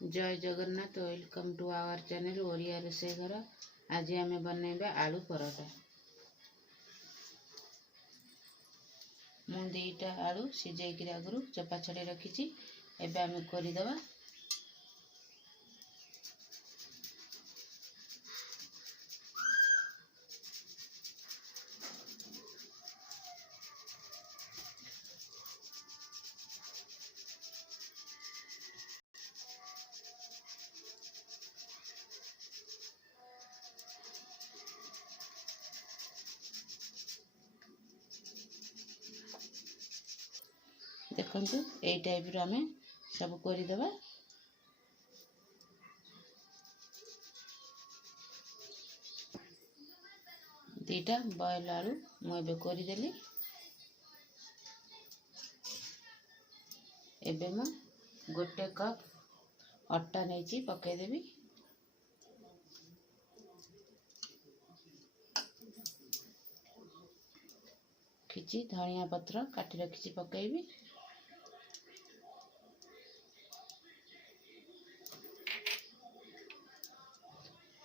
जय Jagannath. Welcome to our channel Odia Rosei Ghar. आज आम बनइबा आलू पराठा। मु दुईटा आलू सिझेकी आगु चपा छड़े रखी। एबे आम करदे। देखु यही टाइप आम सब करदे। दुईटा बॉयल आलू मुझे करदेली। एबे मु गोटे कप अटा नहीं पकईदेवी। किछि धनिया पत्र काटी रखी पकईबी।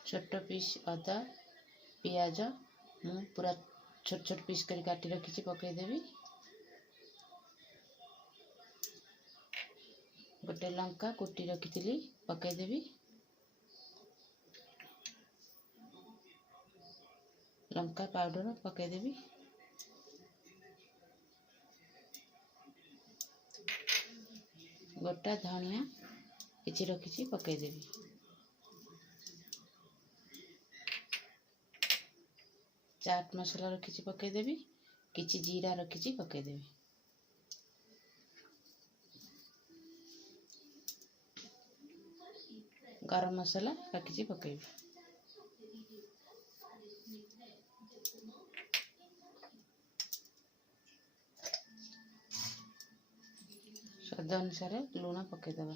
छोट पीस अदा पियाज मु पूरा छोट छोट पीस कर काटी रखी पकईदेवी। गोटे लंका कुटी रखी पकईदेवी। लंका पाउडर पकईदेवी। गोटा धनिया किछि रखी पकईदेवी। चाट मसला रखी पकईदेवी। किछि जीरा रखी पकईदेवी। गरम मसला रखी पकईबी। स्वाद अनुसार लुण पकईदबा।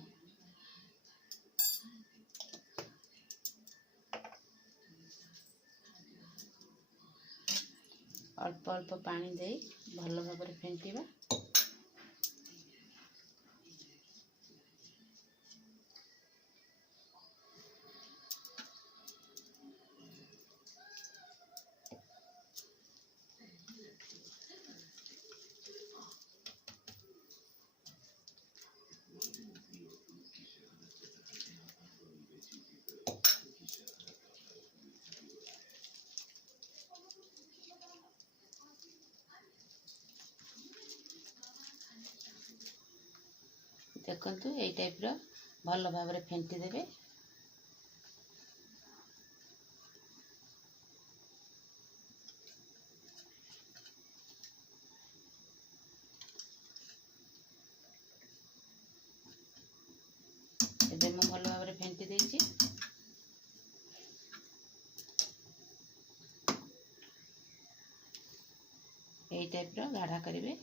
अल्प अल्प पानी दे भल भाव फेंटिबा। देखु यही टाइप भल भाव फेंटी देवे। एबे मु भल भाव फेंटी देछि। यही टाइप गाढ़ा करेंगे।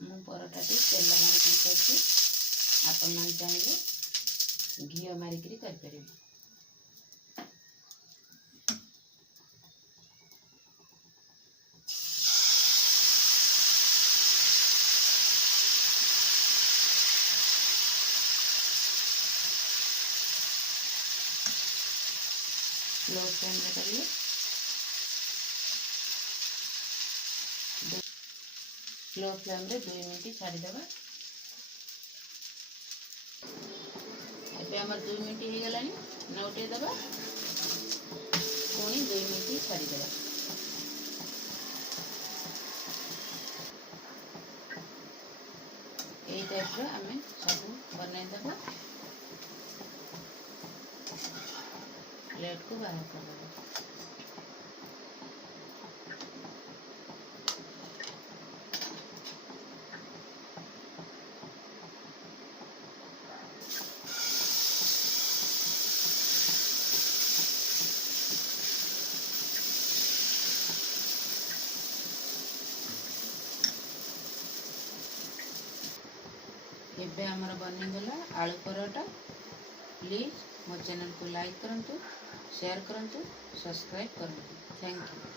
मु परोटा टी तेल मारिक कर आपण चाहिए घी मारिक कर। लो फ्लेम में करिए। लो फ्लेम रे 2 मिनट छाड़ीदेवा। एम 2 मिनट हो गला नौटे दबा। पुणी 2 मिनट छाड़ीदेवा। यही टाइप आम सब बनईदेवा। प्लेट को बाहर कर देवा। एबे हमर बनीगला आलू परोटा। प्लीज मो चैनल को लाइक करंतु, शेयर करंतु, सब्सक्राइब करंतु। Thank you.